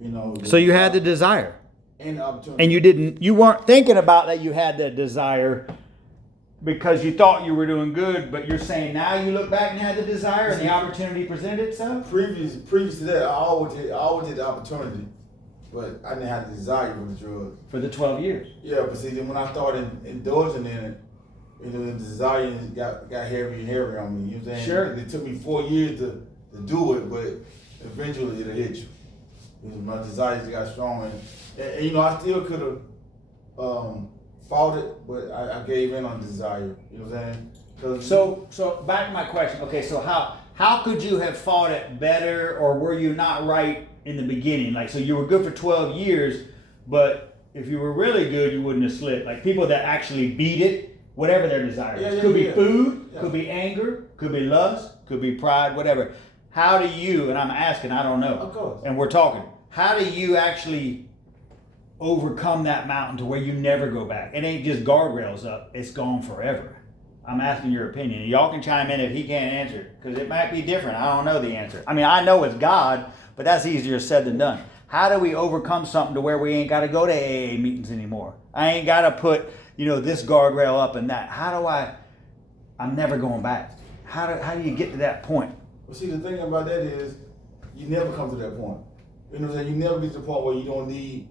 You know. So you had the desire. And the opportunity. And you weren't thinking about that you had the desire because you thought you were doing good, but you're saying now you look back and had the desire and the opportunity presented itself? Previous to that, I always had the opportunity, but I didn't have the desire for the drug. For the 12 years. Yeah, but see, then when I started indulging in it, you know, the desire got heavier and heavier on me. You know what I'm saying? Sure. It took me 4 years to do it, but eventually it'll hit you. You know, my desires got strong, and you know, I still could have fought it, but I gave in on desire. You know what I'm saying? So back to my question. Okay, so how could you have fought it better, or were you not right in the beginning? Like, so you were good for 12 years, but if you were really good, you wouldn't have slipped. Like people that actually beat it, whatever their desire is. Could be food, could be anger, could be lust, could be pride, whatever. How do you, and I'm asking, I don't know. Of course. And we're talking, how do you actually overcome that mountain to where you never go back? It ain't just guardrails up, it's gone forever. I'm asking your opinion. Y'all can chime in if he can't answer it, because it might be different. I don't know the answer. I mean, I know it's God, but that's easier said than done. How do we overcome something to where we ain't got to go to AA meetings anymore? I ain't got to put, you know, this guardrail up and that. I'm never going back. How do you get to that point? Well, see, the thing about that is, you never come to that point. You know what I'm saying? You never get to the point where you don't need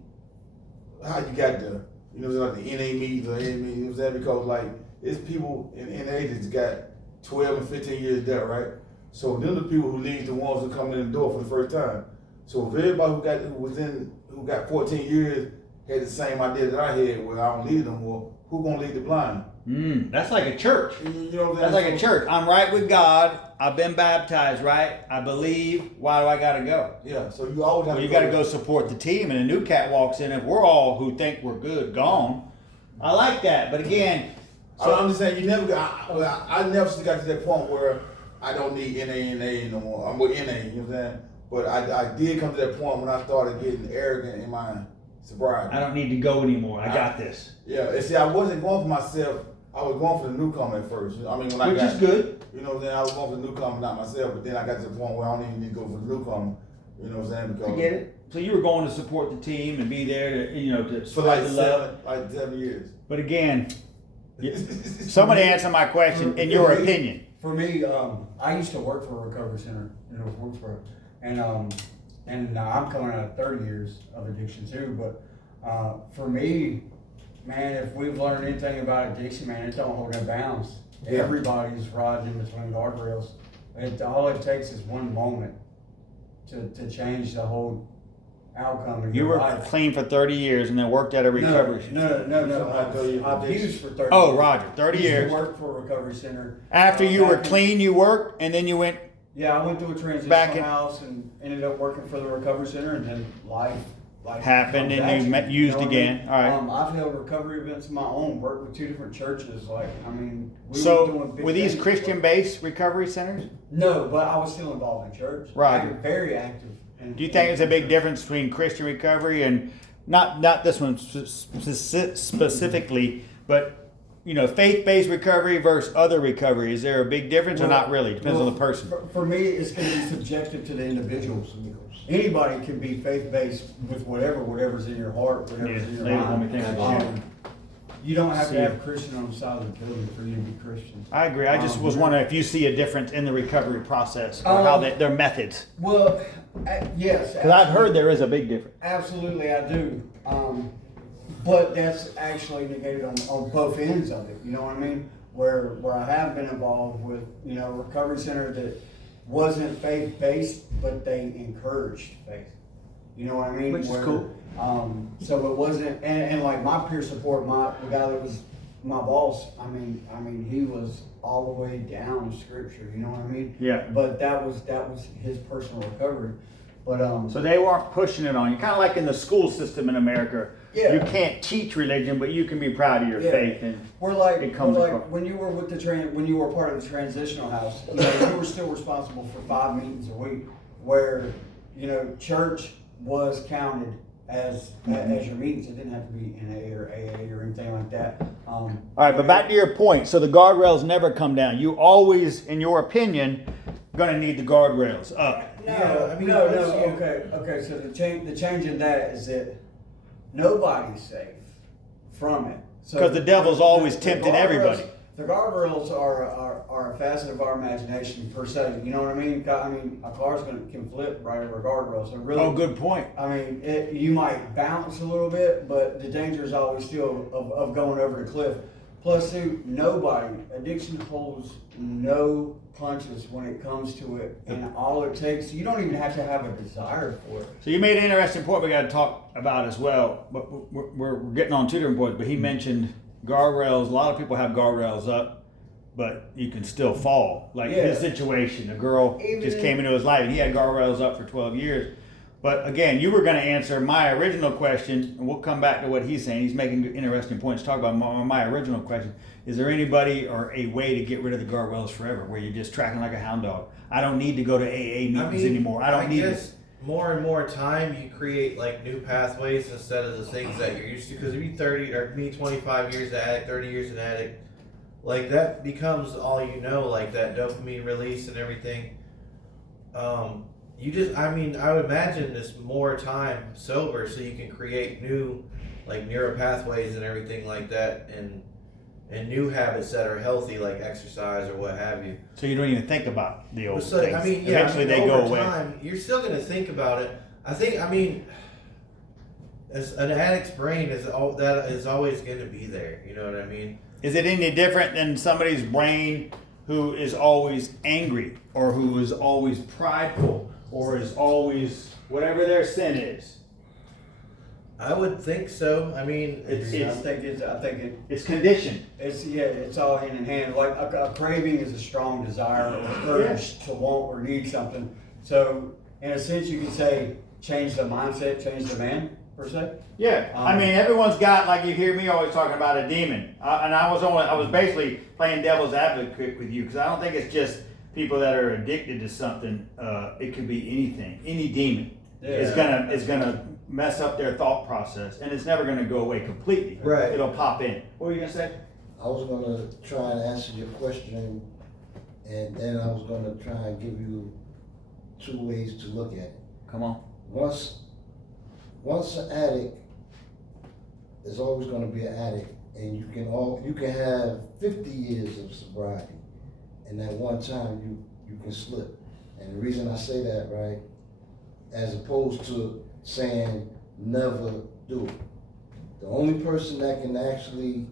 how you got there. You know what I'm saying? Like the NA meetings or AA meetings, you know what I'm saying? Because like, it's people in NA that's got 12 and 15 years there, right? So them the people who lead the ones who come in the door for the first time. So if everybody who got 14 years had the same idea that I had, where I don't lead them, well, who gonna lead the blind? That's like a church. You know what I'm That's saying? like a church. I'm right with God. I've been baptized, right? I believe. Why do I got to go? Yeah, so you always have Well, you to got to go support the team, and a new cat walks in. If we're all who think we're good gone, I like that. But again, So I'm just saying, you never got. I never got to that point where I don't need NA no more. I'm with NA, you know what I'm saying? But I did come to that point when I started getting arrogant in my sobriety. I don't need to go anymore. I got this. Yeah, and see, I wasn't going for myself. I was going for the newcomer at first. I mean, when I Which got, is good. You know what I'm saying? I was going for the newcomer, not myself. But then I got to the point where I don't even need to go for the newcomer. You know what I'm saying? Because I get it. So you were going to support the team and be there to, you know, to for spread the love. 7 years. But again, somebody answer my question in your opinion. For me, I used to work for a recovery center in North Wilkesboro, and I'm coming out of 30 years of addiction too. But for me, man, if we've learned anything about addiction, man, it don't hold no bounds. Yeah. Everybody's riding in between guardrails. All it takes is one moment to change the whole outcome of You your were life. clean for 30 years and then worked at a recovery. No. I've used for 30 Oh, years. Roger, 30 I used years. to work for a recovery center. After you were back in- clean, you worked, and then you went. Yeah, I went through a transitional Back in- house and ended up working for the recovery center, and then life Happened comes and at you you, met- you used know what I again. mean? All right. I've held recovery events of my own, worked with 2 different churches. Like, I mean, we were So doing big were these things. Christian-based recovery centers? No, but I was still involved in church. Right. Very active. Do you think there's a big difference between Christian recovery and not this one specifically, but you know, faith-based recovery versus other recovery? Is there a big difference or not really? Depends on the person. For me, it's going to be subjective to the individuals. Anybody can be faith-based with whatever's in your heart, whatever's in your Ladies, let me mind. think about it. You don't have See. to have Christian on the side of the building for you to be Christian. I agree. I just was wondering if you see a difference in the recovery process or how their methods. Well, yes. Because I've heard there is a big difference. Absolutely, I do. But that's actually negated on both ends of it. You know what I mean? Where I have been involved with, you know, a recovery center that wasn't faith-based, but they encouraged faith. You know what I mean? Which is cool. So it wasn't, and like my peer support, the guy that was my boss, I mean, he was all the way down scripture. You know what I mean? Yeah. But that was his personal recovery. But So they weren't pushing it on you. Kind of like in the school system in America. Yeah. You can't teach religion, but you can be proud of your Yeah. faith. And We're like, it comes across. when you were with when you were part of the transitional house, you know, you were still responsible for 5 meetings a week, where, you know, church was counted as your meetings. It didn't have to be NA or AA or anything like that. All right, but back to your point. So the guardrails never come down. You always, in your opinion, going to need the guardrails up. Yeah, I mean, no, once you- okay, so the change in that is that nobody's safe from it. So 'Cause the devil's always the tempting guardrails- everybody. The guardrails are a facet of our imagination per se, you know what I mean? A car's can flip right over a guardrail, so really. Oh, good point. I mean, you might bounce a little bit, but the danger is always still of going over the cliff. Plus, too, addiction holds no punches when it comes to it, and all it takes, you don't even have to have a desire for it. So you made an interesting point we got to talk about as well, but we're getting on two different points. But he mentioned guardrails. A lot of people have guardrails up, but you can still fall. Like Yeah. his situation, a girl Even just in- came into his life and he had guardrails up for 12 years. But again, you were going to answer my original question, and we'll come back to what he's saying. He's making interesting points. Talk about my original question. Is there anybody or a way to get rid of the guardrails forever where you're just tracking like a hound dog? I don't need to go to AA meetings anymore. I don't need guess this. more and more time you create like new pathways instead of the things that you're used to. Because if you 30 or me 25 years an addict, 30 years an addict, like that becomes all you know, like that dopamine release and everything. I would imagine this more time sober so you can create new like neural pathways and everything like that, and new habits that are healthy, like exercise or what have you. So you don't even think about the old So, things. Eventually they go over away. time, you're still going to think about it. As an addict's brain is always going to be there. You know what I mean? Is it any different than somebody's brain who is always angry or who is always prideful or is always whatever their sin is? I would think so. I mean, I think It's conditioned. it's all hand in hand. Like a craving is a strong desire or urge to want or need something. So in a sense, you could say change the mindset, change the man per se. Yeah, I mean, everyone's got, like you hear me always talking about a demon, and I was basically playing devil's advocate with you because I don't think it's just people that are addicted to something. It could be anything, any demon is gonna mess up their thought process, and it's never gonna go away completely. Right. It'll pop in. What were you gonna say? I was gonna try and answer your question, and then I was gonna try and give you two ways to look at it. Come on. Once an addict is always gonna be an addict, and you can have 50 years of sobriety, and at one time you can slip. And the reason I say that, right, as opposed to saying never do it. The only person that can actually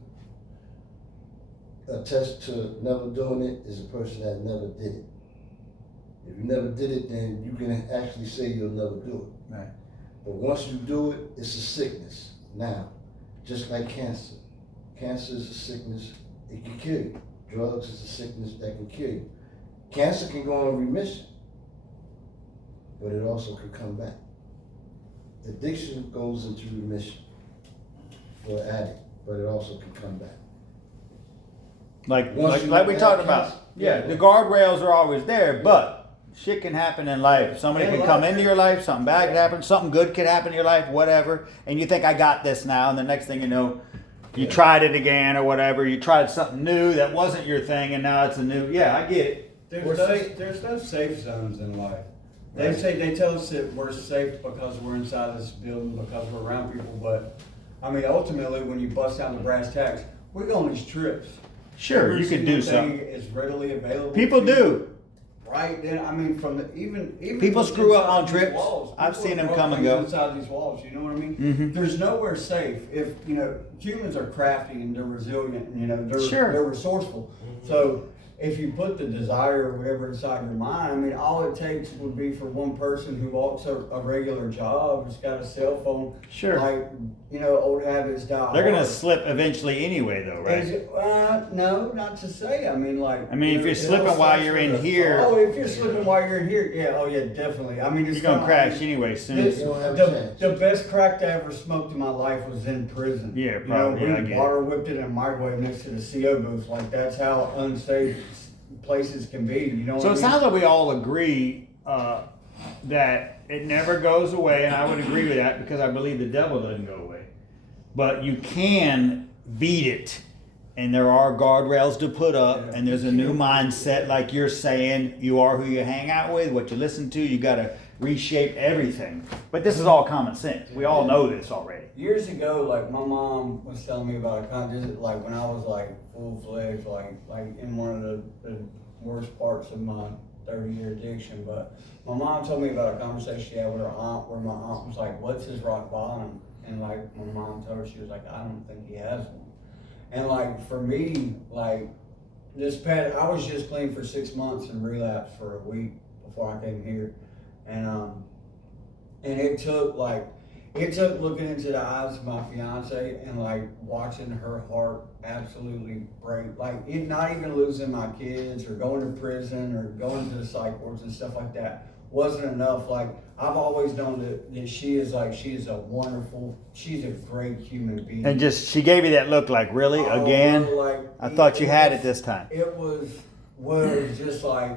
attest to never doing it is a person that never did it. If you never did it, then you can actually say you'll never do it. Right. But once you do it, it's a sickness. Now, just like cancer. Cancer is a sickness, it can kill you. Drugs is a sickness that can kill you. Cancer can go in remission, but it also can come back. Addiction goes into remission for an addict, but it also can come back. Like Once you we have talked cancer, about. Yeah, the guardrails are always there, but shit can happen in life. Somebody Yeah, can come into your life, something bad can happen, something good can happen in your life, whatever, and you think I got this now, and the next thing you know, you tried it again or whatever, you tried something new that wasn't your thing, and now it's a new, yeah, I get it. There's no safe zones in life. They tell us that we're safe because we're inside this building, because we're around people, but I mean, ultimately, when you bust down the brass tacks, we go on these trips. Sure, Every you could do single thing something. is readily available. People to you. do. Right then, I mean, even People what's screw up inside on these trips. walls, I've people seen them are come and broken go. inside these walls. You know what I mean? Mhm. There's nowhere safe if humans are crafty and they're resilient. And, they're Sure. they're resourceful. So if you put the desire or whatever inside your mind, I mean, all it takes would be for one person who walks a regular job, who's got a cell phone. Sure. Like old habits die. They're gonna hard. slip eventually anyway, though, right? No, not to say. I mean, like. I mean, if you're it slipping all while starts you're with in a here- thought. Oh, if you're slipping while you're in here, yeah. Oh, yeah, definitely. I mean, it's You're gonna kinda crash like- anyway soon. This- You don't have a chance. the best crack I ever smoked in my life was in prison. Yeah, probably, We I get it. water whipped it in a microwave next to the CO booth. Like that's how unsafe places can be. You know. So what it I mean? sounds like we all agree that it never goes away, and I would agree with that because I believe the devil doesn't go away. But you can beat it and there are guardrails to put up, Yeah. and there's a new mindset, like you're saying. You are who you hang out with, what you listen to. You got to reshape everything. But this is all common sense. We all know this already. Years ago, like my mom was telling me about a concept, like when I was like full fledged, like in one of the worst parts of my 30-year addiction. But my mom told me about a conversation she had with her aunt, where my aunt was like, "What's his rock bottom?" And like my mom told her, she was like, "I don't think he has one." And like for me, like I was just clean for 6 months and relapsed for a week before I came here, and it took looking into the eyes of my fiance and like watching her heart absolutely break, like it not even losing my kids or going to prison or going to the psych wards and stuff like that wasn't enough. Like I've always known that she is she's a great human being. And just she gave you that look, like, really again? I thought you had it this time. It was just like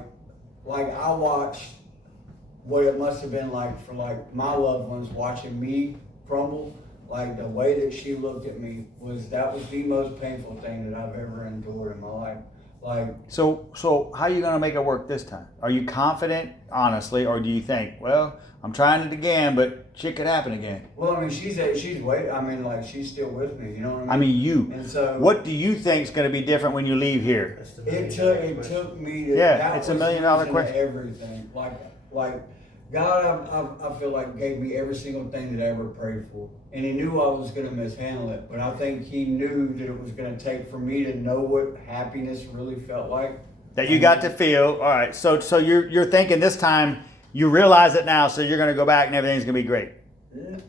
I watched what it must have been like for like my loved ones watching me crumble. Like the way that she looked at me was the most painful thing that I've ever endured in my life. Like So how are you gonna make it work this time? Are you confident, honestly, or do you think, well, I'm trying it again, but shit could happen again? well, I mean, she's still with me. You know what I mean? I mean, you. And so What do you think is gonna be different when you leave here? That's the it million-dollar took question. me to Yeah, it's a $1 million losing question. everything. Like God, I feel like gave me every single thing that I ever prayed for, and He knew I was going to mishandle it. But I think He knew that it was going to take for me to know what happiness really felt like. That you got to feel. All right. So you're thinking this time you realize it now, so you're gonna go back and everything's gonna be great.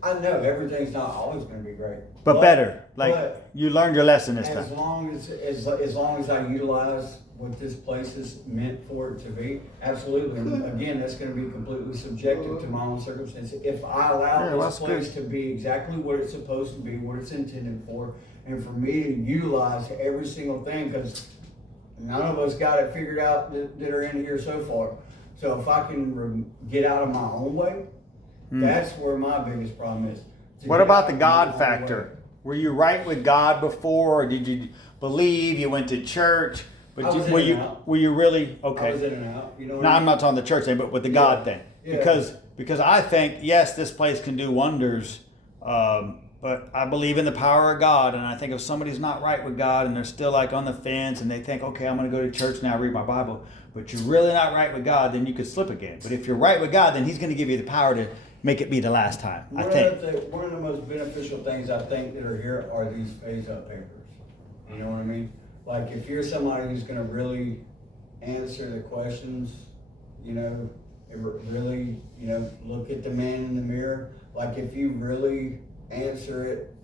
I know everything's not always going to be great, But better. Like but you learned your lesson this as time. long as I utilize what this place is meant for it to be, absolutely. And again, that's going to be completely subjective to my own circumstances. If I allow Yeah, well, this that's place to be exactly what it's supposed to be, what it's intended for, and for me to utilize every single thing, because none of us got it figured out that are in here so far. So if I can get out of my own way, that's where my biggest problem is. To What get about out the of my God own factor? way. Were you right with God before, or did you believe? You went to church, but I was were in you and out. were you really I was okay? in and out. You know what No, I I'm mean? not talking the church thing, but with the God thing, Yeah. because I think yes, this place can do wonders, but I believe in the power of God, and I think if somebody's not right with God and they're still like on the fence and they think, okay, I'm going to go to church now, read my Bible, but you're really not right with God, then you could slip again. But if you're right with God, then He's going to give you the power to make it be the last time. I think. One of the most beneficial things I think that are here are these phase up papers. You know what I mean? Like if you're somebody who's going to really answer the questions, you know, really, you know, look at the man in the mirror. Like if you really answer it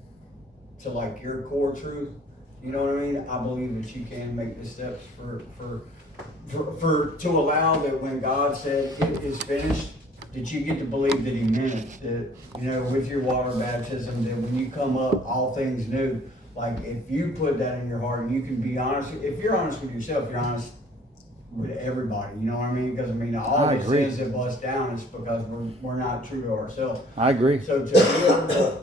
to like your core truth, you know what I mean? I believe that you can make the steps to allow that when God said it is finished, that you get to believe that He meant it. That, you know, with your water baptism, that when you come up, all things new. Like if you put that in your heart and you can be honest, if you're honest with yourself, you're honest with everybody. You know what I mean? Because I mean, all I the agree. sins that bust down is because we're not true to ourselves. I agree. So to be able to,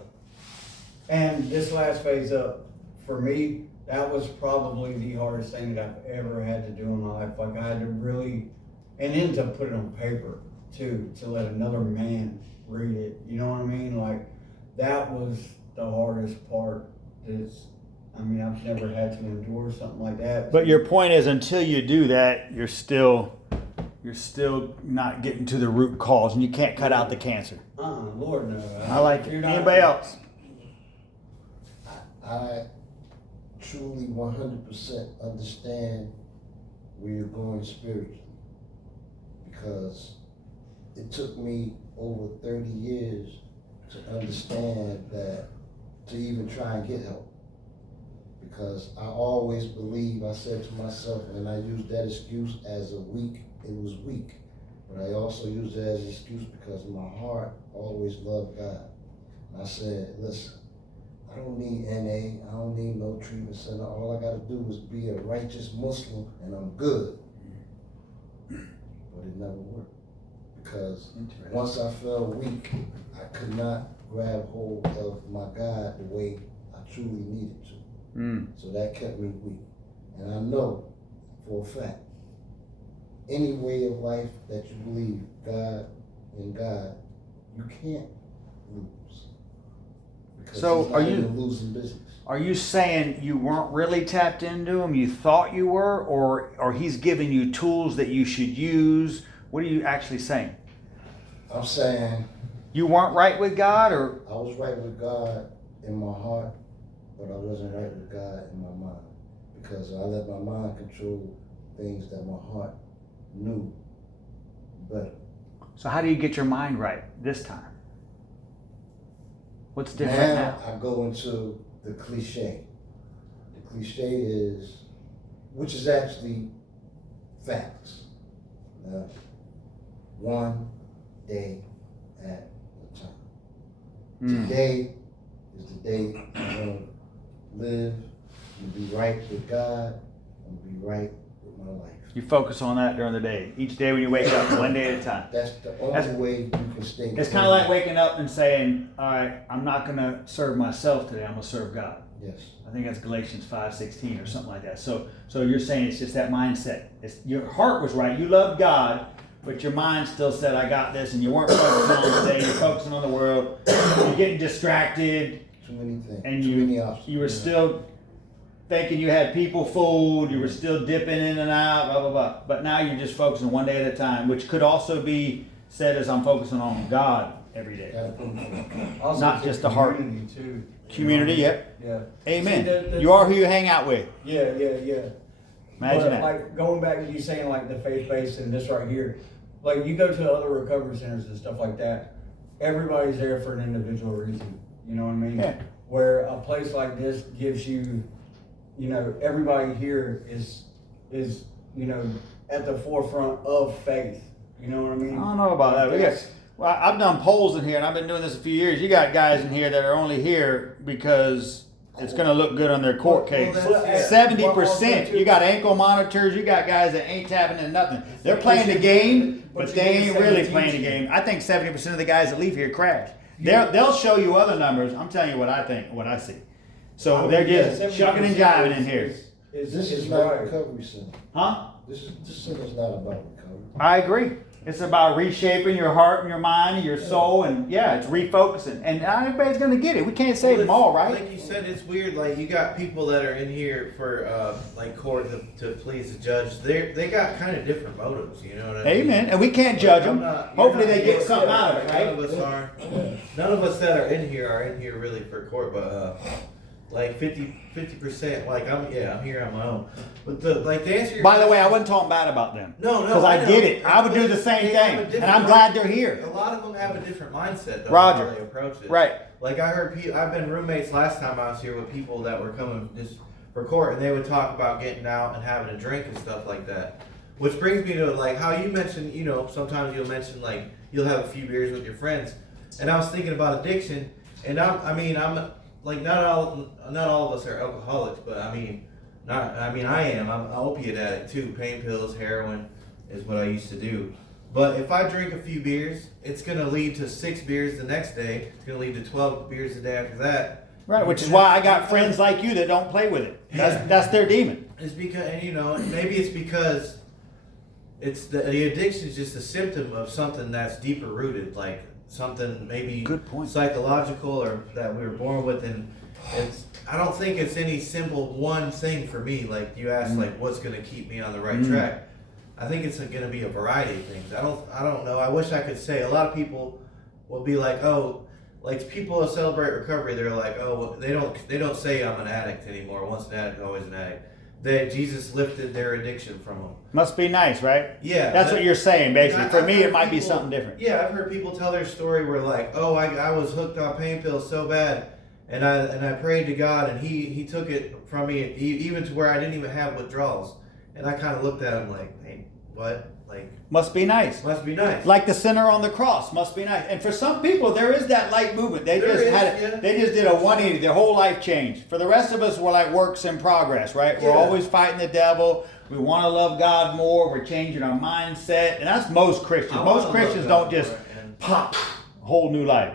and this last phase up, for me, that was probably the hardest thing that I've ever had to do in my life. Like I had to really, and then to put it on paper too, to let another man read it. You know what I mean? Like that was the hardest part. I mean, I've never had to endure something like that. But your point is, until you do that, you're still not getting to the root cause, and you can't cut out the cancer. Lord no. I like it. You're not- Anybody else? I truly 100% understand where you're going spiritually, because it took me over 30 years to understand that, to even try and get help. Because I always believe, I said to myself, and I used that excuse as it was weak, but I also used it as an excuse because my heart always loved God. And I said, listen, I don't need NA, I don't need no treatment center, all I gotta do is be a righteous Muslim and I'm good. But it never worked, because once I felt weak, I could not grab hold of my God the way I truly needed to. So that kept me weak. And I know for a fact, any way of life that you believe in God, you can't lose. Because So it's not are in you- the losing business. Are you saying you weren't really tapped into him? You thought you were, or he's giving you tools that you should use? What are you actually saying? I'm saying You weren't right with God, or I was right with God in my heart, but I wasn't right with God in my mind. Because I let my mind control things that my heart knew better. so how do you get your mind right this time? What's different now? I go into the cliche. The cliche is, which is actually facts. One day at a time. Today is the day I'm gonna live, and be right with God, and be right with my life. You focus on that during the day. Each day when you wake up, one day at a time. That's the only way you can stay. It's kind of like waking up and saying, all right, I'm not going to serve myself today. I'm going to serve God. Yes. I think that's Galatians 5:16 or something like that. So you're saying it's just that mindset. Your heart was right. You loved God, but your mind still said, I got this. And you weren't focusing on today. You're focusing on the world. You're getting distracted. Too many things. And too many options. you were still thinking you had people fooled, you were still dipping in and out, blah, blah, blah. But now you're just focusing one day at a time, which could also be said as I'm focusing on God every day. Gotta put them- Also, Not it's just the heart. community too. Community, yep. Yeah. Amen. See, the- You are who you hang out with. Yeah. Imagine But, that. like, going back to you saying like the faith base and this right here, like you go to other recovery centers and stuff like that, everybody's there for an individual reason. You know what I mean? Yeah. Where a place like this gives you, you know, everybody here is you know at the forefront of faith. You know what I mean? I don't know about that. Well, I've done polls in here, and I've been doing this a few years. You got guys in here that are only here because it's going to look good on their court Well, case. that's- 70%. You got ankle monitors. You got guys that ain't tapping in nothing. They're playing the game, but they ain't really playing the game. I think 70% of the guys that leave here crash. They'll show you other numbers. I'm telling you what I think, what I see. So they're just shucking and jiving in here, This is not a right. recovery center. huh? This center's not about recovery. I agree. It's about reshaping your heart and your mind and your soul, and yeah, it's refocusing. And not everybody's gonna get it. We can't save them all, right? Like you said, it's weird. Like you got people that are in here for like court to please the judge. They got kind of different motives. You know what I mean? Amen. And we can't judge them. I'm not- Hopefully, you're they not- get something out of it, None of right? us are. None of us that are in here really for court, but like 50%. Like I'm here on my own. But to answer your By the way, I wasn't talking bad about them. No, Because I know. get it. I would do the same They have a thing. different And I'm glad they're here. A lot of them have a different mindset, though. Roger. How they approach it. Right. Like I heard, I've been roommates last time I was here with people that were coming just for court, and they would talk about getting out and having a drink and stuff like that. Which brings me to like how you mentioned, you know, sometimes you'll mention like you'll have a few beers with your friends, and I was thinking about addiction, and I'm like not all of us are alcoholics, but I am. I'm an opiate addict too. Pain pills, heroin is what I used to do. But if I drink a few beers, it's going to lead to 6 beers the next day. It's going to lead to 12 beers the day after that. Right, which is why I got friends like you that don't play with it. That's their demon. It's because, and you know, maybe it's because it's the addiction is just a symptom of something that's deeper rooted, like something maybe Good point. psychological or that we were born with. And I don't think it's any simple one thing for me. Like you asked, like what's going to keep me on the right track. I think it's going to be a variety of things. I don't know. I wish I could say. A lot of people will be like, oh, like people who celebrate recovery. They're like, oh, they don't say I'm an addict anymore. Once an addict, always an addict. That Jesus lifted their addiction from them. Must be nice, right? Yeah, That's what you're saying, basically. For I've me, heard it might be people- something different. Yeah, I've heard people tell their story where like, oh, I was hooked on pain pills so bad, and I prayed to God, and He took it from me, even to where I didn't even have withdrawals. And I kind of looked at him like, hey, what? Like, Must be nice. must be nice. Like the sinner on the cross, must be nice. And for some people, there is that light movement. They There just is, had it. yeah. They just did a 180. Their whole life changed. For the rest of us, we're like works in progress, right? We're Yeah. always fighting the devil. We want to love God more. We're changing our mindset, and that's most Christians. I Most wanna Christians love God don't just more, and- pop a whole new life.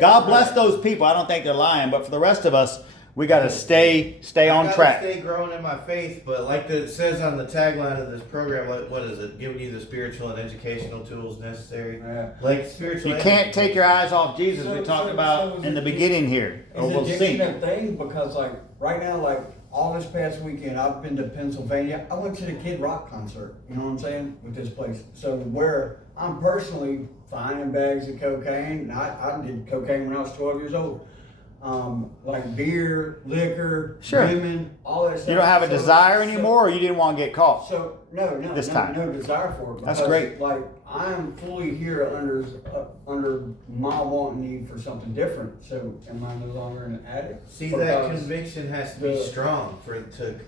God bless those people. I don't think they're lying, but for the rest of us, We got to stay on I track. gotta stay growing in my faith, but like it says on the tagline of this program, what is it? Giving you the spiritual and educational tools necessary. Yeah. Like spiritual. You can't take your eyes off Jesus. So- We talked so about is in the it- beginning here. Or Is we'll addiction see. a thing? Because like right now, like all this past weekend, I've been to Pennsylvania. I went to the Kid Rock concert. You know what I'm saying? With this place. So where I'm personally finding bags of cocaine. And I did cocaine when I was 12 years old. Like beer, liquor, Sure. women, all that stuff. You don't have a So- desire so- anymore, or you didn't want to get caught. So This time. no desire for it. That's because, great. Like I am fully here under my want and need for something different. So am I no longer an addict? See, that Because conviction has to be the- strong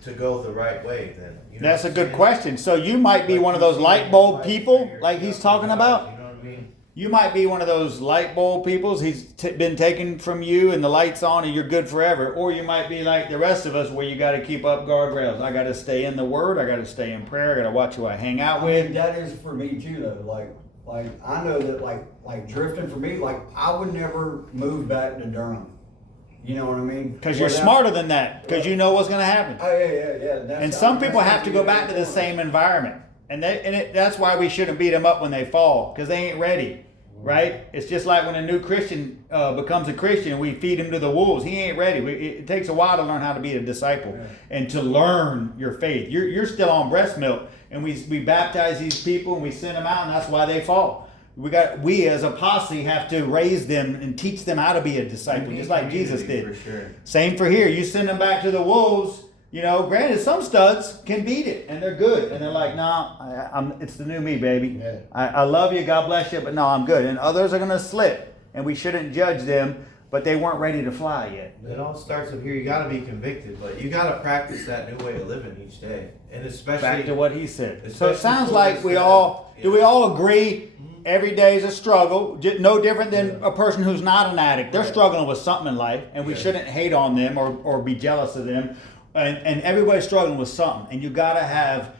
to go the right way. Then you know That's a what I'm good saying? question. So you might be Like one of you those see light that bulb light people, figure like he's up talking in about. God, you know what I mean? You might be one of those light bulb peoples. He's been taken from you, and the light's on, and you're good forever. Or you might be like the rest of us, where you got to keep up guardrails. I got to stay in the Word. I got to stay in prayer. I got to watch who I hang out I with. mean, that is for me too, though. Like I know that like drifting for me, like I would never move back to Durham. You know what I mean? Because you're Without- smarter than that. Because you know what's going to happen. Oh yeah. That's And some that's people have to go what back to you're the doing. same environment, and that's why we shouldn't beat them up when they fall, because they ain't ready, right? It's just like when a new Christian becomes a Christian, and we feed him to the wolves. He ain't ready. It takes a while to learn how to be a disciple and to learn your faith. You're still on breast milk, and we baptize these people and we send them out, and that's why they fall. We as a posse have to raise them and teach them how to be a disciple, just like Jesus did. For sure. Same for here. You send them back to the wolves. You know, granted, some studs can beat it and they're good, and they're like, "No, it's the new me, baby. Yeah. I love you, God bless you, but no, I'm good." And others are gonna slip, and we shouldn't judge them, but they weren't ready to fly yet. It all starts up here. You got to be convicted, but you got to practice that new way of living each day, and especially Back to what he said. So it especially sounds for like us we that- all do. We yeah. all agree. Every day is a struggle, no different than a person who's not an addict. They're Right. struggling with something in life, and we Yeah. shouldn't hate on them or be jealous of them. And everybody's struggling with something, and you gotta have,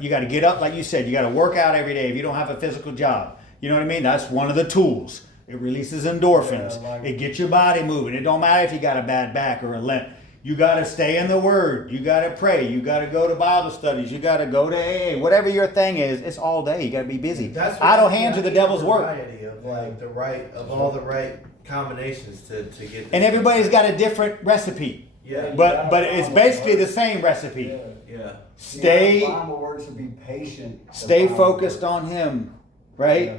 you gotta get up, like you said, you gotta work out every day if you don't have a physical job. You know what I mean? That's one of the tools. It releases endorphins. Yeah, like- It gets your body moving. It don't matter if you got a bad back or a limp. You gotta stay in the Word. You gotta pray. You gotta go to Bible studies. You gotta go to AA. Whatever your thing is, it's all day. You gotta be busy. That's what Idle I hands are the need devil's a work. variety of like all the right combinations to get. And this- everybody's got a different recipe. Yeah. But it's basically the same recipe. Yeah. Yeah. Stay You gotta find the words to be patient. stay To find focused the on him, right? Yeah.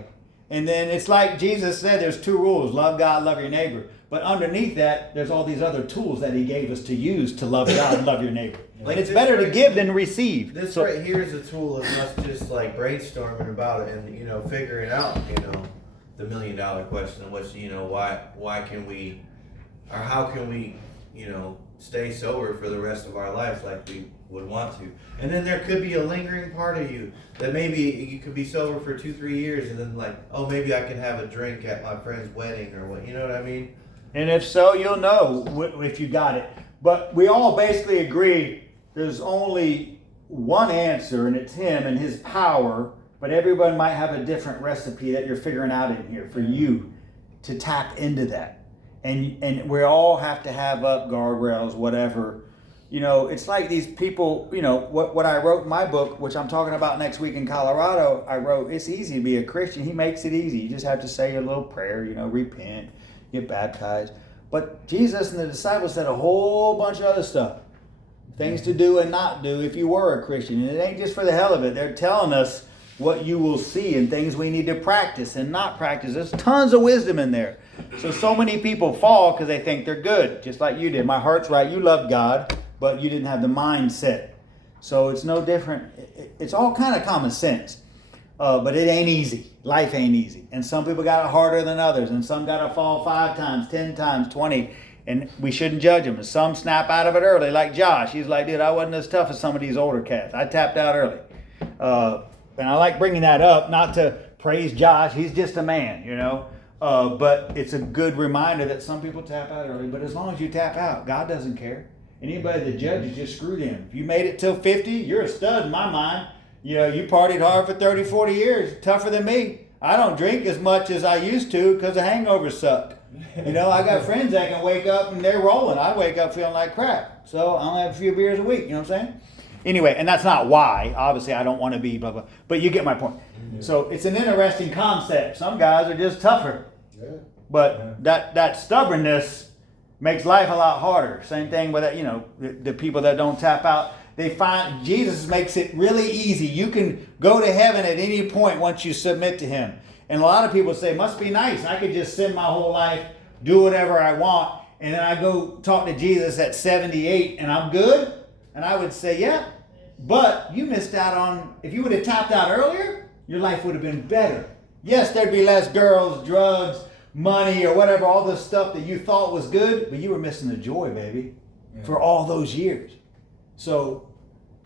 And then it's like Jesus said, there's two rules: love God, love your neighbor. But underneath that, there's all these other tools that he gave us to use to love God and love your neighbor. Like It's this better to right- give than receive. This So- right here is a tool of us just like brainstorming about it and figuring out the $1 million question, which why can we or how can we stay sober for the rest of our lives like we would want to. And then there could be a lingering part of you that maybe you could be sober for 2-3 years and then like, oh, maybe I can have a drink at my friend's wedding or what, you know what I mean? And if so, you'll know if you got it. But we all basically agree there's only one answer, and it's him and his power. But everyone might have a different recipe that you're figuring out in here for you to tap into that. And we all have to have up guardrails, whatever. It's like these people, what I wrote in my book, which I'm talking about next week in Colorado, I wrote, it's easy to be a Christian. He makes it easy. You just have to say a little prayer, repent, get baptized. But Jesus and the disciples said a whole bunch of other stuff. Things to do and not do if you were a Christian. And it ain't just for the hell of it. They're telling us what you will see and things we need to practice and not practice. There's tons of wisdom in there. So many people fall because they think they're good, just like you did. My heart's right. You love God, but you didn't have the mindset. So it's no different. It's all kind of common sense. But it ain't easy. Life ain't easy. And some people got it harder than others. And some got to fall 5 times, 10 times, 20. And we shouldn't judge them. And some snap out of it early, like Josh. He's like, dude, I wasn't as tough as some of these older cats. I tapped out early. And I like bringing that up, not to praise Josh. He's just a man, But it's a good reminder that some people tap out early. But as long as you tap out, God doesn't care. Anybody that judges, just screw them. If you made it till 50, you're a stud in my mind. You partied hard for 30, 40 years, tougher than me. I don't drink as much as I used to because the hangovers suck. You know, I got friends that can wake up and they're rolling. I wake up feeling like crap. So I only have a few beers a week, you know what I'm saying? Anyway, and that's not why. Obviously, I don't want to be blah, blah. But you get my point. So it's an interesting concept. Some guys are just tougher. Yeah. But that stubbornness makes life a lot harder. Same thing with, you know, the people that don't tap out. They find Jesus makes it really easy. You can go to heaven at any point once you submit to him. And a lot of people say, must be nice. I could just sin my whole life, do whatever I want, and then I go talk to Jesus at 78 and I'm good? And I would say, yeah, but you missed out on, if you would have tapped out earlier, your life would have been better. Yes, there'd be less girls, drugs, money, or whatever, all this stuff that you thought was good, but you were missing the joy, baby, for all those years. So,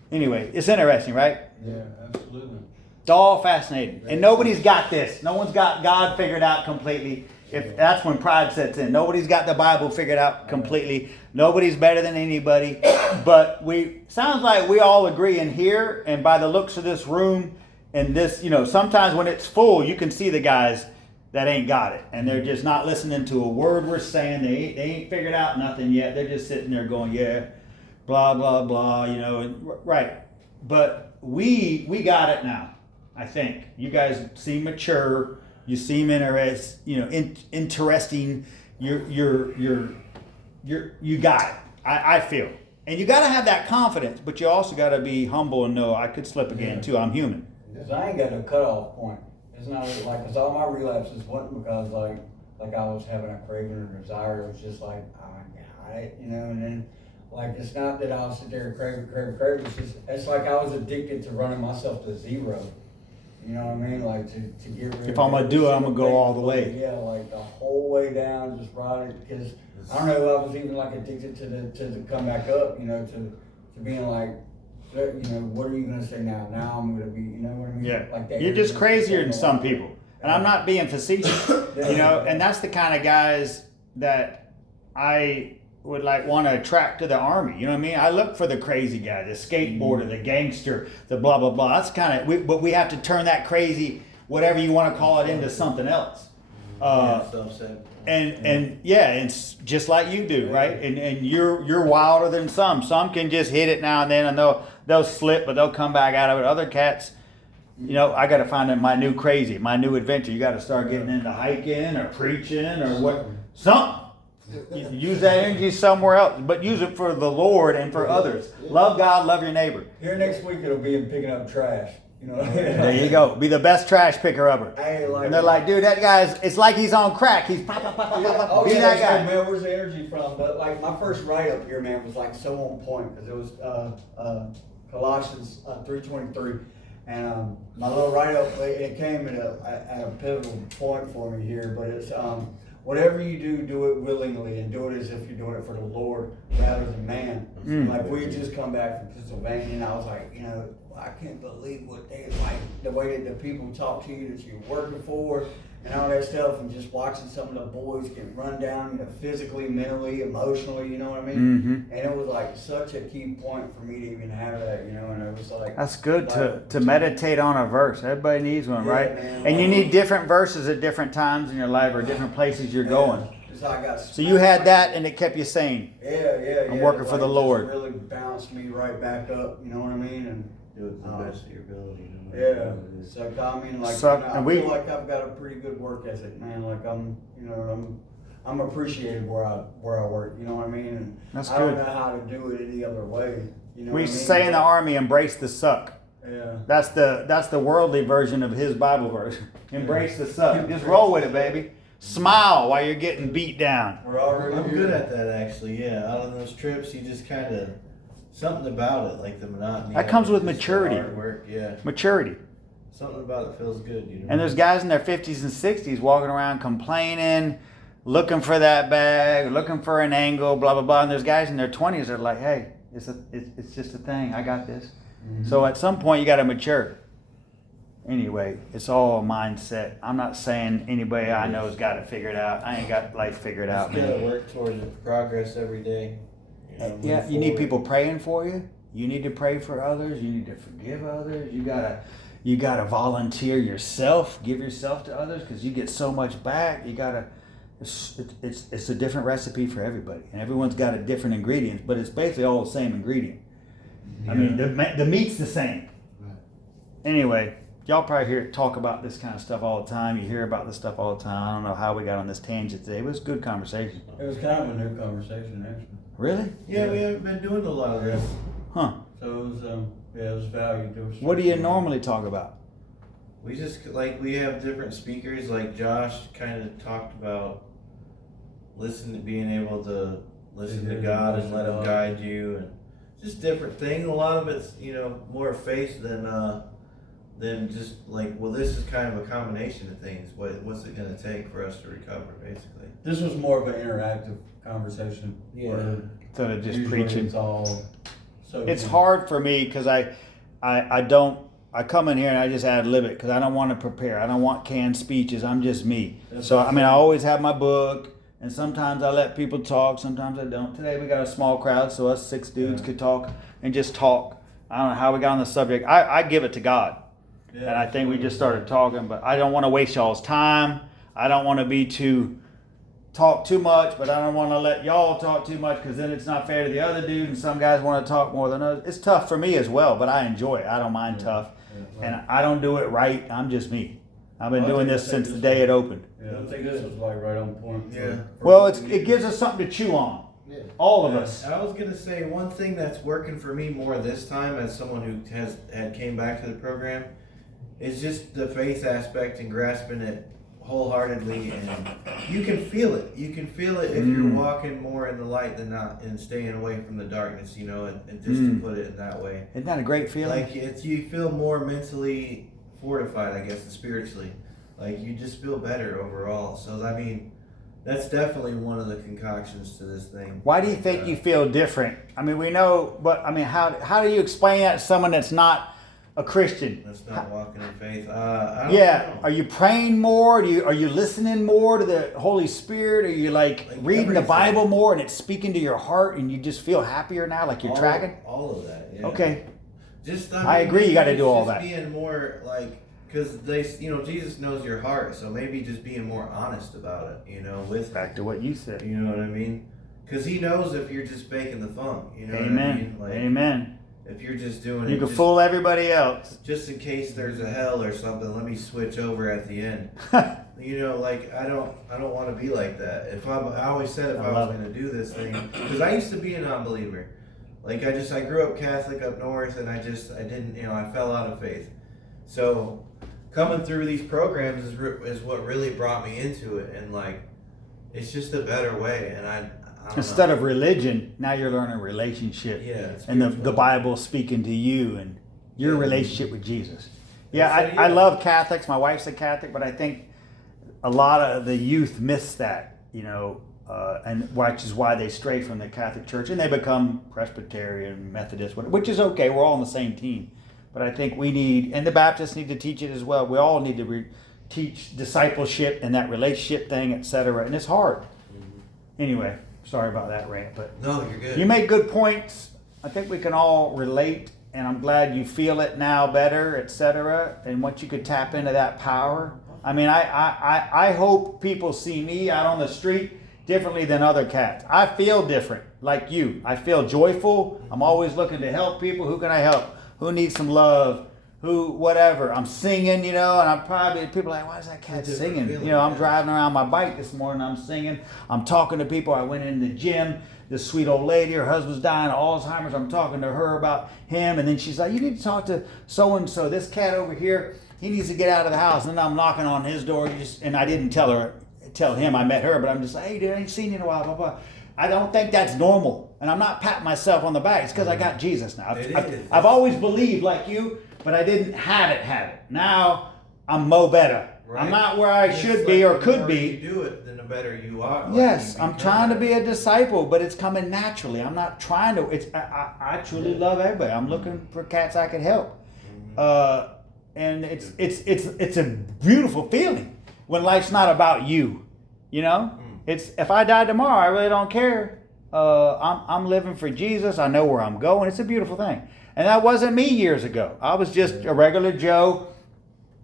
anyway, it's interesting, right? Yeah, absolutely. It's all fascinating. And nobody's got this. No one's got God figured out completely. If that's when pride sets in. Nobody's got the Bible figured out completely. Nobody's better than anybody. But sounds like we all agree in here, and by the looks of this room and this, you know, sometimes when it's full, you can see the guys that ain't got it. And they're just not listening to a word we're saying. They ain't figured out nothing yet. They're just sitting there going, yeah, blah, blah, blah, you know, and, right. But we got it now. I think you guys seem mature. You seem interesting. You got it. I feel, and you got to have that confidence, but you also got to be humble and know I could slip again too. I'm human. Cause I ain't got no cutoff point. It's not like, cause all my relapses wasn't because like I was having a craving or desire. It was just like, oh, I got it, you know, and then. Like, it's not that I'll sit there and crave. It's like I was addicted to running myself to zero. You know what I mean? Like, to get rid of If I'm going to do it, I'm going to go all the way. Yeah, like the whole way down, just ride it. Because I don't know, I was even like addicted to the come back up, you know, to being like, you know, what are you going to say now? Now I'm going to be, you know what I mean? Yeah. Like that. You're just crazier than some people. And I'm not being facetious, you know, and that's the kind of guys that I would like want to attract to the army. You know what I mean? I look for the crazy guy, the skateboarder, the gangster, the blah, blah, blah. That's kind of, but we have to turn that crazy, whatever you want to call it, into something else. And just like you do, right? And you're wilder than some. Some can just hit it now and then and they'll slip, but they'll come back out of it. Other cats, you know, I got to find my new crazy, my new adventure. You got to start getting into hiking or preaching or what, something. Use that energy somewhere else, but use it for the Lord and for others. Love God, love your neighbor. Here next week it'll be in picking up trash. You know. There you go. Be the best trash picker ever. And they're like, dude, that guy's. It's like he's on crack. He's pop, pop, pop, pop, pop. Oh, Be yeah, that guy. man, where's the energy from? But like my first write up here, man, was like so on point because it was Colossians 3:23, and my little write up it came at a pivotal point for me here. But it's whatever you do, do it willingly and do it as if you're doing it for the Lord rather than man. Like we had just come back from Pennsylvania, and I was like, you know, I can't believe what they like, the way that the people talk to you that you're working for and all that stuff, and just watching some of the boys get run down, you know, physically, mentally, emotionally, you know what I mean? Mm-hmm. And it was like such a key point for me to even have that, you know, and it was like. That's good like, to meditate on a verse. Everybody needs one, yeah, right? Man, and you need different verses at different times in your life or different places you're going. So you had that and it kept you sane. Yeah. I'm working for the Lord. It really bounced me right back up, you know what I mean? And Do it to the best of your ability. yeah. So I mean, like, I feel like I've got a pretty good work ethic, man. Like I'm appreciated where I work. You know what I mean? And That's I don't good. know how to do it any other way. You know We what I mean? say in the army, embrace the suck. Yeah. That's the worldly version of his Bible verse. Embrace the suck. Just roll with it, baby. Smile while you're getting beat down. We're already. I'm good at that actually. Yeah, out on those trips, you just kind of something about it, like the monotony. That comes of it, with just the maturity. hard work, yeah. Maturity. Something about it feels good, you know. And there's guys in their 50s and 60s walking around complaining, looking for that bag, looking for an angle, blah, blah, blah. And there's guys in their 20s that are like, hey, it's just a thing. I got this. Mm-hmm. So at some point, you got to mature. Anyway, it's all a mindset. I'm not saying anybody I know has got it figured out. I ain't got life figured out, Just gotta man. work toward progress every day. You know, Yeah, move you need forward. people praying for you. You need to pray for others. You need to forgive others. You gotta volunteer yourself. Give yourself to others because you get so much back. There's It's a different recipe for everybody, and everyone's got a different ingredients, but it's basically all the same ingredient. I mean, the meat's the same. Right. Anyway, y'all probably talk about this kind of stuff all the time. You hear about this stuff all the time. I don't know how we got on this tangent today. It was a good conversation. It was kind of a new conversation, actually. Really? Yeah, we haven't been doing a lot of this. Huh. So it was, it was value to us. What do you normally talk about? We just like we have different speakers. Like Josh kind of talked about being able to listen to God and let Him guide you, and just different things. A lot of it's more faith than just like, well, this is kind of a combination of things. What's it going to take for us to recover, basically? This was more of an interactive conversation. Yeah. where Instead of just usually preaching. It's all. So It's hard for me because I come in here and I just ad lib it because I don't want to prepare. I don't want canned speeches. I'm just me. So I mean, I always have my book, and sometimes I let people talk. Sometimes I don't. Today we got a small crowd, so us 6 dudes could talk and just talk. I don't know how we got on the subject. I give it to God, and I think we just started talking. But I don't want to waste y'all's time. I don't want to talk too much, but I don't want to let y'all talk too much because then it's not fair to the other dude, and some guys want to talk more than others. It's tough for me as well, but I enjoy it. I don't mind tough. And I don't do it right. I'm just me. I've been doing this since the day it opened. Yeah, I think this was like right on point. Yeah. Well, it gives us something to chew on. Yeah. All of us. I was gonna say one thing that's working for me more this time, as someone who had came back to the program, is just the faith aspect and grasping it wholeheartedly, and you can feel it. You can feel it if you're walking more in the light than not, and staying away from the darkness. And just to put it in that way, Isn't that a great feeling? like you feel more mentally fortified, I guess, and spiritually. Like you just feel better overall. So I mean, that's definitely one of the concoctions to this thing. Why do you think you feel different? I mean, we know, but I mean, how do you explain that to someone that's not a Christian? That's not walking in faith. I don't Yeah, know. are you praying more? Are you listening more to the Holy Spirit? Are you like reading the everything. Bible more and it's speaking to your heart and you just feel happier now, like you're tracking? All of that. Yeah. Okay. Just I agree, you gotta it's do all just that. Being more like, because Jesus knows your heart, so maybe just being more honest about it. With Back to what you said. you know what I mean? Because He knows if you're just faking the funk. You know Amen. what I mean? Like, Amen. if you're just doing You it, can just, fool everybody else. just in case there's a hell or something. Let me switch over at the end. Like I don't want to be like that. I always said if I was going to do this thing, because I used to be a non-believer. Like I grew up Catholic up north, and I didn't, I fell out of faith. So coming through these programs is what really brought me into it, and like it's just a better way. And I don't Instead know. of religion, now you're learning relationship. Yeah, it's And the beautiful. Bible speaking to you and your relationship with Jesus. Yeah, That's it, I yeah. love Catholics. My wife's a Catholic, but I think a lot of the youth miss that, and which is why they stray from the Catholic Church and they become Presbyterian, Methodist, which is okay. We're all on the same team. But I think we need, and the Baptists need to teach it as well. We all need to teach discipleship and that relationship thing, etc. And it's hard. Anyway, sorry about that rant, but No, you're good. you make good points. I think we can all relate, and I'm glad you feel it now better, etc. And once you could tap into that power, I mean, I hope people see me out on the street differently than other cats. I feel different, like you. I feel joyful. I'm always looking to help people. Who can I help? Who needs some love? Who, whatever. I'm singing, and I'm probably, people are like, why is that cat Different singing? feeling, I'm yeah. driving around my bike this morning, I'm singing. I'm talking to people. I went in the gym. This sweet old lady, her husband's dying of Alzheimer's. I'm talking to her about him, and then she's like, you need to talk to so-and-so. This cat over here, he needs to get out of the house. And then I'm knocking on his door, and I didn't tell him I met her, but I'm just like, hey, dude, I ain't seen you in a while, blah, blah. I don't think that's normal. And I'm not patting myself on the back. It's because I got Jesus now. I've always believed like you, but I didn't have it. Now I'm mo better. Right. I'm not where I It's should like be or the could more be. You do it, then the better you are. Like, Yes, you I'm become trying to better. be a disciple, but it's coming naturally. I'm not trying to. I truly love everybody. I'm looking for cats I can help, and it's a beautiful feeling when life's not about you. It's if I die tomorrow, I really don't care. I'm living for Jesus. I know where I'm going. It's a beautiful thing, and that wasn't me years ago. I was just a regular Joe.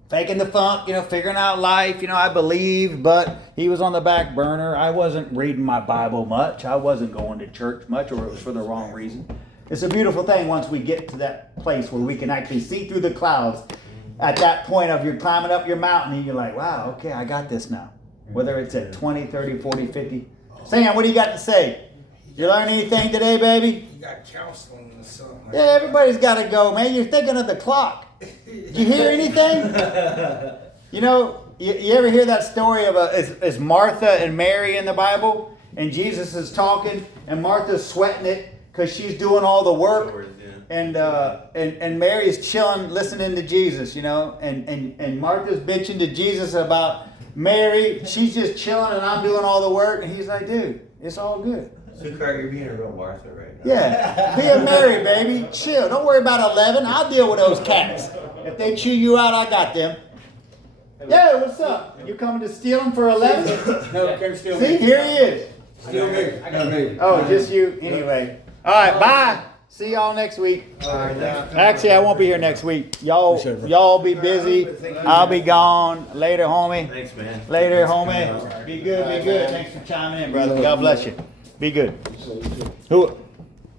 faking the funk, figuring out life. I believed, but he was on the back burner. I wasn't reading my Bible much. I wasn't going to church much, or it was for the wrong reason. It's a beautiful thing once we get to that place where we can actually see through the clouds. At that point of you're climbing up your mountain and you're like, wow, okay, I got this now. Whether it's at 20, 30, 40, 50. Sam, what do you got to say? You learn anything today, baby? You got counseling or something. Yeah, everybody's got to go, man. You're thinking of the clock. Did you hear anything? You ever hear that story of is Martha and Mary in the Bible? And Jesus is talking, and Martha's sweating it because she's doing all the work. Chores, yeah. And Mary's chilling, listening to Jesus, and Martha's bitching to Jesus about Mary. She's just chilling, and I'm doing all the work. And he's like, dude, it's all good. So, Craig, you're being a real Martha right now. Yeah, be a Mary, baby. Chill. Don't worry about 11. I'll deal with those cats. If they chew you out, I got them. Yeah, what's up? You coming to steal them for 11? No, can't steal See, me. here he is. Steal me. I gotta move. Oh, just you. Anyway. All right, bye. See y'all next week. Actually, I won't be here next week. Y'all be busy. I'll be gone. Later, homie. Thanks, man. Later, homie. Be good, be good. Thanks for chiming in, brother. God bless you. Be good. So, Who?